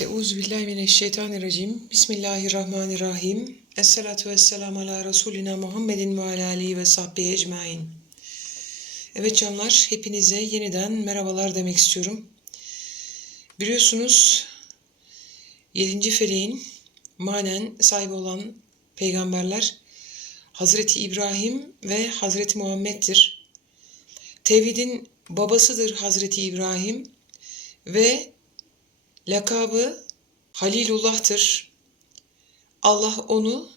Euzubillahimineşşeytanirracim. Bismillahirrahmanirrahim. Esselatu vesselamu ala Resulina Muhammedin ve ala alihi ve sahbihi ecmain. Evet canlar, hepinize yeniden merhabalar demek istiyorum. Biliyorsunuz 7. feleğin manen sahibi olan peygamberler Hazreti İbrahim ve Hazreti Muhammed'dir. Tevhidin babasıdır Hazreti İbrahim ve lakabı Halilullah'tır. Allah onu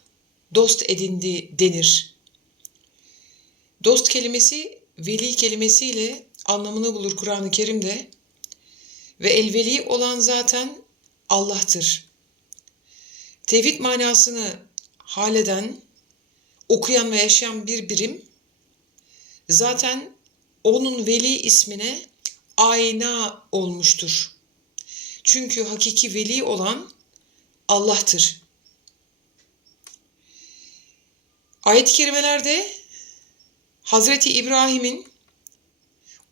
dost edindi denir. Dost kelimesi veli kelimesiyle anlamını bulur Kur'an-ı Kerim'de ve elveli olan zaten Allah'tır. Tevhid manasını haleden, okuyan ve yaşayan bir birim zaten onun veli ismine ayna olmuştur. Çünkü hakiki veli olan Allah'tır. Ayet-i kerimelerde Hazreti İbrahim'in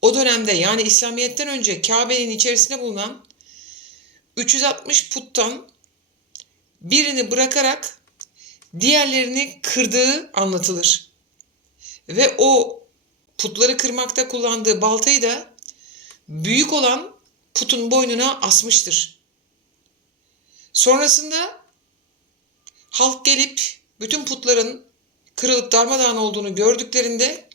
o dönemde yani İslamiyet'ten önce Kabe'nin içerisinde bulunan 360 puttan birini bırakarak diğerlerini kırdığı anlatılır. Ve o putları kırmakta kullandığı baltayı da büyük olan putun boynuna asmıştır. Sonrasında halk gelip bütün putların kırılıp darmadağın olduğunu gördüklerinde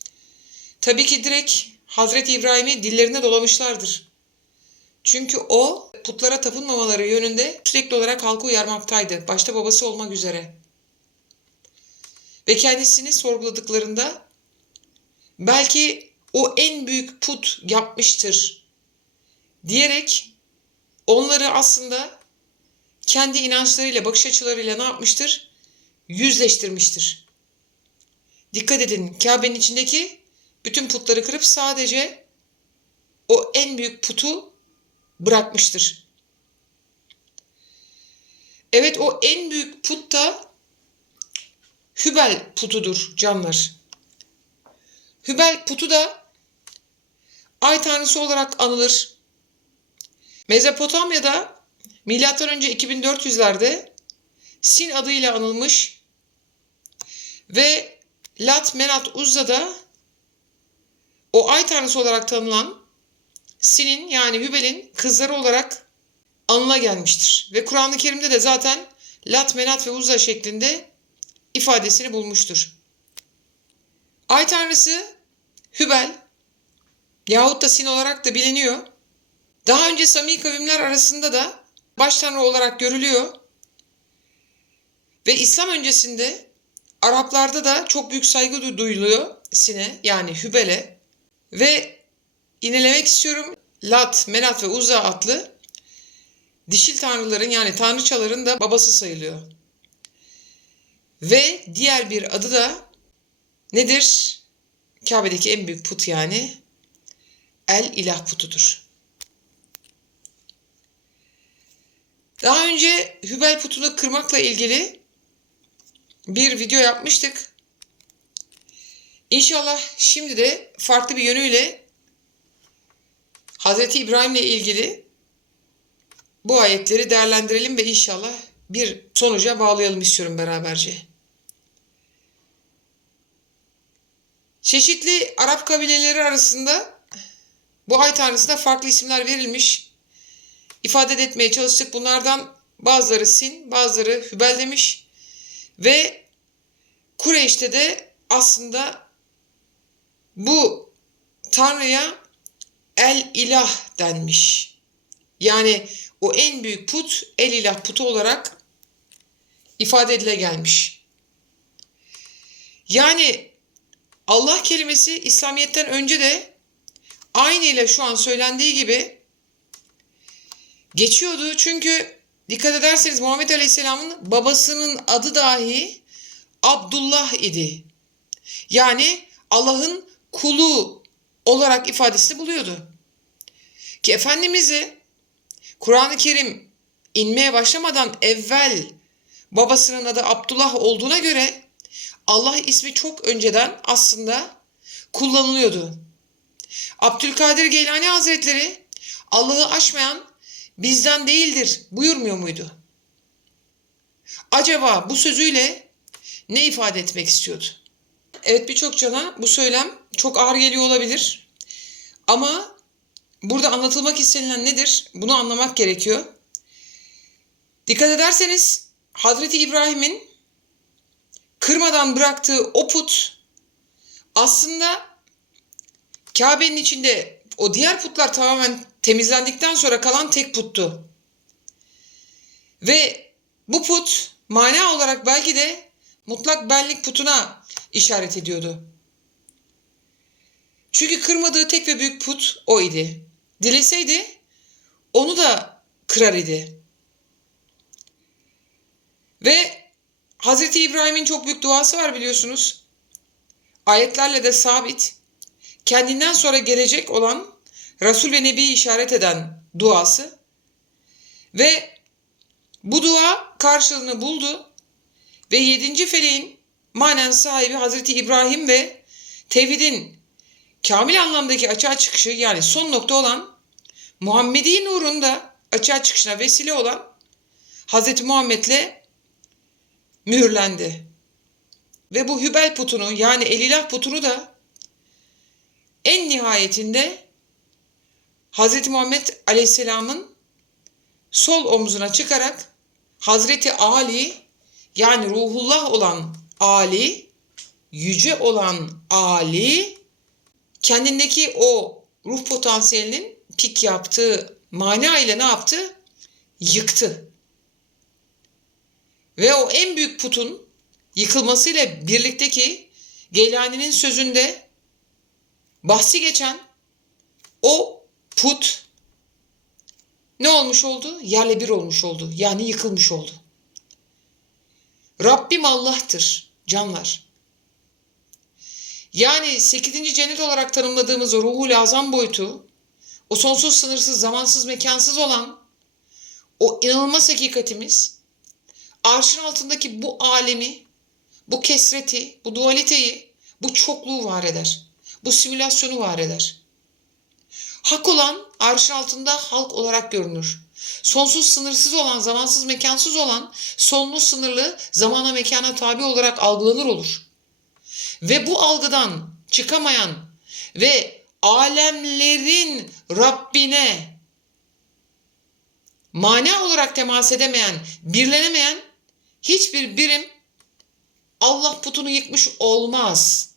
tabii ki direkt Hazreti İbrahim'i dillerine dolamışlardır. Çünkü o putlara tapınmamaları yönünde sürekli olarak halkı uyarmaktaydı. Başta babası olmak üzere. Ve kendisini sorguladıklarında belki o en büyük put yapmıştır diyerek onları aslında kendi inançlarıyla, bakış açılarıyla ne yapmıştır? Yüzleştirmiştir. Dikkat edin Kabe'nin içindeki bütün putları kırıp sadece o en büyük putu bırakmıştır. Evet o en büyük put da Hübel putudur canlar. Hübel putu da ay tanrısı olarak anılır. Mezopotamya'da önce 2400'lerde Sin adıyla anılmış ve Lat, Menat, Uzza'da o ay tanrısı olarak tanınan Sin'in yani Hübel'in kızları olarak anıla gelmiştir. Ve Kur'an-ı Kerim'de de zaten Lat, Menat ve Uzza şeklinde ifadesini bulmuştur. Ay tanrısı Hübel yahut da Sin olarak da biliniyor. Daha önce Sami kavimler arasında da baş tanrı olarak görülüyor. Ve İslam öncesinde Araplarda da çok büyük saygı duyuluyor Sin'e yani Hübel'e. Ve inelemek istiyorum Lat, Menat ve Uzza adlı dişil tanrıların yani tanrıçaların da babası sayılıyor. Ve diğer bir adı da nedir? Kabe'deki en büyük put yani El ilah putudur. Daha önce Hübel putunu kırmakla ilgili bir video yapmıştık. İnşallah şimdi de farklı bir yönüyle Hz. İbrahim'le ilgili bu ayetleri değerlendirelim ve inşallah bir sonuca bağlayalım istiyorum beraberce. Çeşitli Arap kabileleri arasında bu ay tanrısına farklı isimler verilmiş. İfade etmeye çalıştık. Bunlardan bazıları Sin, bazıları Hübel demiş. Ve Kureyş'te de aslında bu tanrıya El İlah denmiş. Yani o en büyük put El İlah putu olarak ifade edile gelmiş. Yani Allah kelimesi İslamiyet'ten önce de aynı ile şu an söylendiği gibi geçiyordu. Çünkü dikkat ederseniz Muhammed Aleyhisselam'ın babasının adı dahi Abdullah idi. Yani Allah'ın kulu olarak ifadesini buluyordu. Ki Efendimiz'i Kur'an-ı Kerim inmeye başlamadan evvel babasının adı Abdullah olduğuna göre Allah ismi çok önceden aslında kullanılıyordu. Abdülkadir Geylani Hazretleri Allah'ı aşmayan bizden değildir buyurmuyor muydu? Acaba bu sözüyle ne ifade etmek istiyordu? Evet birçok cana bu söylem çok ağır geliyor olabilir. Ama burada anlatılmak istenilen nedir? Bunu anlamak gerekiyor. Dikkat ederseniz Hazreti İbrahim'in kırmadan bıraktığı o put aslında Kabe'nin içinde o diğer putlar tamamen temizlendikten sonra kalan tek puttu. Ve bu put mana olarak belki de mutlak benlik putuna işaret ediyordu. Çünkü kırmadığı tek ve büyük put o idi. Dileseydi onu da kırar idi. Ve Hazreti İbrahim'in çok büyük duası var biliyorsunuz. Ayetlerle de sabit. Kendinden sonra gelecek olan Resul ve Nebi'yi işaret eden duası. Ve bu dua karşılığını buldu. Ve yedinci feleğin manen sahibi Hazreti İbrahim ve tevhidin kamil anlamdaki açığa çıkışı yani son nokta olan Muhammedi nurun da açığa çıkışına vesile olan Hazreti Muhammed'le mühürlendi. Ve bu Hübel putunu yani Elilah putunu da en nihayetinde Hazreti Muhammed Aleyhisselam'ın sol omzuna çıkarak Hazreti Ali yani ruhullah olan Ali, yüce olan Ali kendindeki o ruh potansiyelinin pik yaptığı mana ile ne yaptı? Yıktı. Ve o en büyük putun yıkılmasıyla birlikteki Geylani'nin sözünde bahsi geçen o put ne olmuş oldu? Yerle bir olmuş oldu. Yani yıkılmış oldu. Rabbim Allah'tır canlar. Yani 8. cennet olarak tanımladığımız o ruhul azam boyutu, o sonsuz sınırsız zamansız mekansız olan o inanılmaz hakikatimiz arşın altındaki bu alemi, bu kesreti, bu dualiteyi, bu çokluğu var eder. Bu simülasyonu var eder. Hak olan arşın altında halk olarak görünür. Sonsuz sınırsız olan, zamansız mekansız olan, sonlu sınırlı zamana mekana tabi olarak algılanır olur. Ve bu algıdan çıkamayan ve alemlerin Rabbine mana olarak temas edemeyen, birlenemeyen hiçbir birim Allah putunu yıkmış olmaz.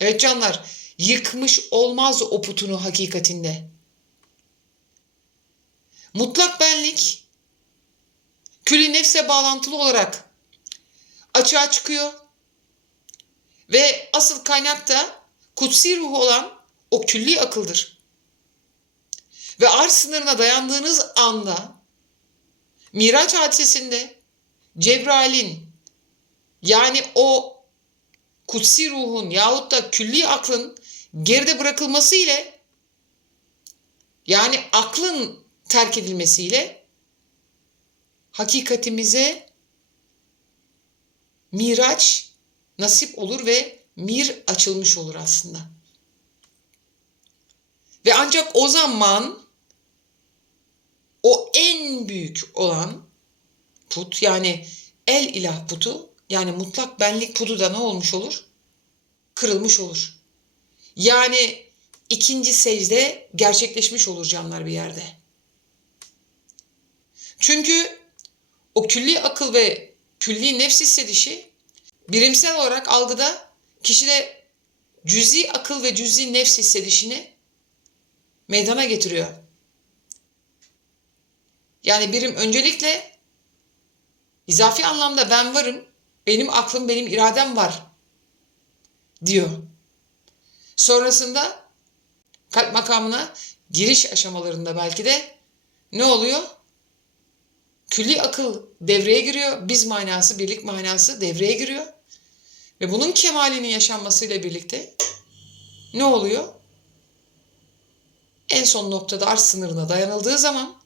Evet canlar, yıkmış olmaz o putunu hakikatinde. Mutlak benlik külli nefse bağlantılı olarak açığa çıkıyor ve asıl kaynak da kutsi ruhu olan o külli akıldır. Ve arz sınırına dayandığınız anda Miraç hadisesinde Cebrail'in yani o kutsi ruhun yahut da külli aklın geride bırakılması ile yani aklın terk edilmesiyle hakikatimize miraç nasip olur ve mir açılmış olur aslında. Ve ancak o zaman o en büyük olan put yani el ilah putu yani mutlak benlik putu da ne olmuş olur? Kırılmış olur. Yani ikinci secde gerçekleşmiş olur canlar bir yerde. Çünkü o külli akıl ve külli nefs hissedişi birimsel olarak algıda kişide cüzi akıl ve cüzi nefs hissedişini meydana getiriyor. Yani birim öncelikle izafi anlamda ben varım, benim aklım, benim iradem var diyor. Sonrasında kalp makamına giriş aşamalarında belki de ne oluyor? Külli akıl devreye giriyor. Biz manası, birlik manası devreye giriyor. Ve bunun kemalinin yaşanmasıyla birlikte ne oluyor? En son noktada arz sınırına dayanıldığı zaman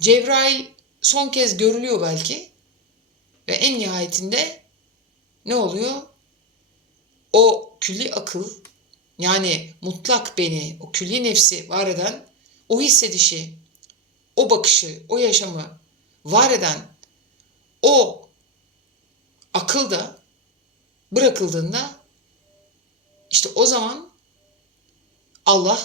Cebrail son kez görülüyor belki ve en nihayetinde ne oluyor? O külli akıl yani mutlak beni, o külli nefsi var eden o hissedişi, o bakışı, o yaşamı var eden o akıl da bırakıldığında işte o zaman Allah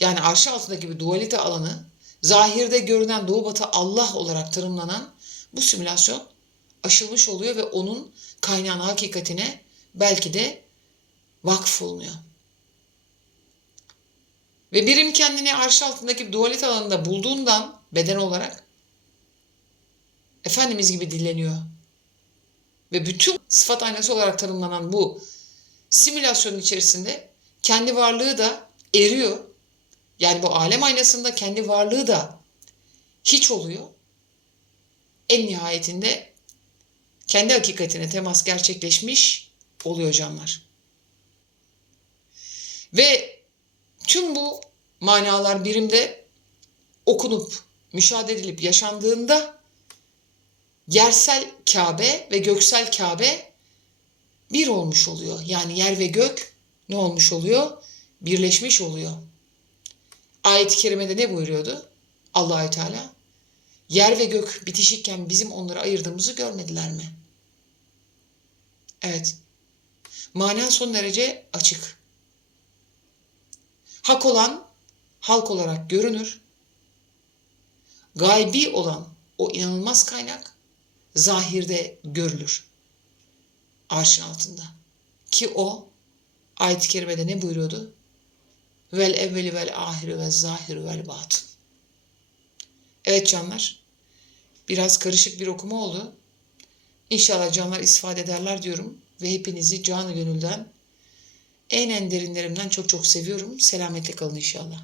yani arşı altındaki bir dualite alanı zahirde görünen doğu batı Allah olarak tanımlanan bu simülasyon aşılmış oluyor ve onun kaynağın hakikatine belki de vakf olunuyor. Ve birim kendini arş altındaki bir dualite alanında bulduğundan beden olarak Efendimiz gibi dilleniyor. Ve bütün sıfat aynası olarak tanımlanan bu simülasyonun içerisinde kendi varlığı da eriyor. Yani bu alem aynasında kendi varlığı da hiç oluyor. En nihayetinde kendi hakikatine temas gerçekleşmiş oluyor canlar. Ve tüm bu manalar birimde okunup, müşahede edilip yaşandığında yersel Kabe ve göksel Kabe bir olmuş oluyor. Yani yer ve gök ne olmuş oluyor? Birleşmiş oluyor. Ayet-i kerimede ne buyuruyordu? Allahü Teala yer ve gök bitişikken bizim onları ayırdığımızı görmediler mi? Evet. Mana son derece açık. Hak olan halk olarak görünür. Gaybi olan o inanılmaz kaynak zahirde görülür. Arşın altında. Ki o ayet-i kerimede ne buyuruyordu? Vel evveli vel ahiri vel zahiri vel batın. Evet canlar. Biraz karışık bir okuma oldu. İnşallah canlar istifade ederler diyorum. Ve hepinizi canı gönülden en en derinlerimden çok çok seviyorum. Selametle kalın inşallah.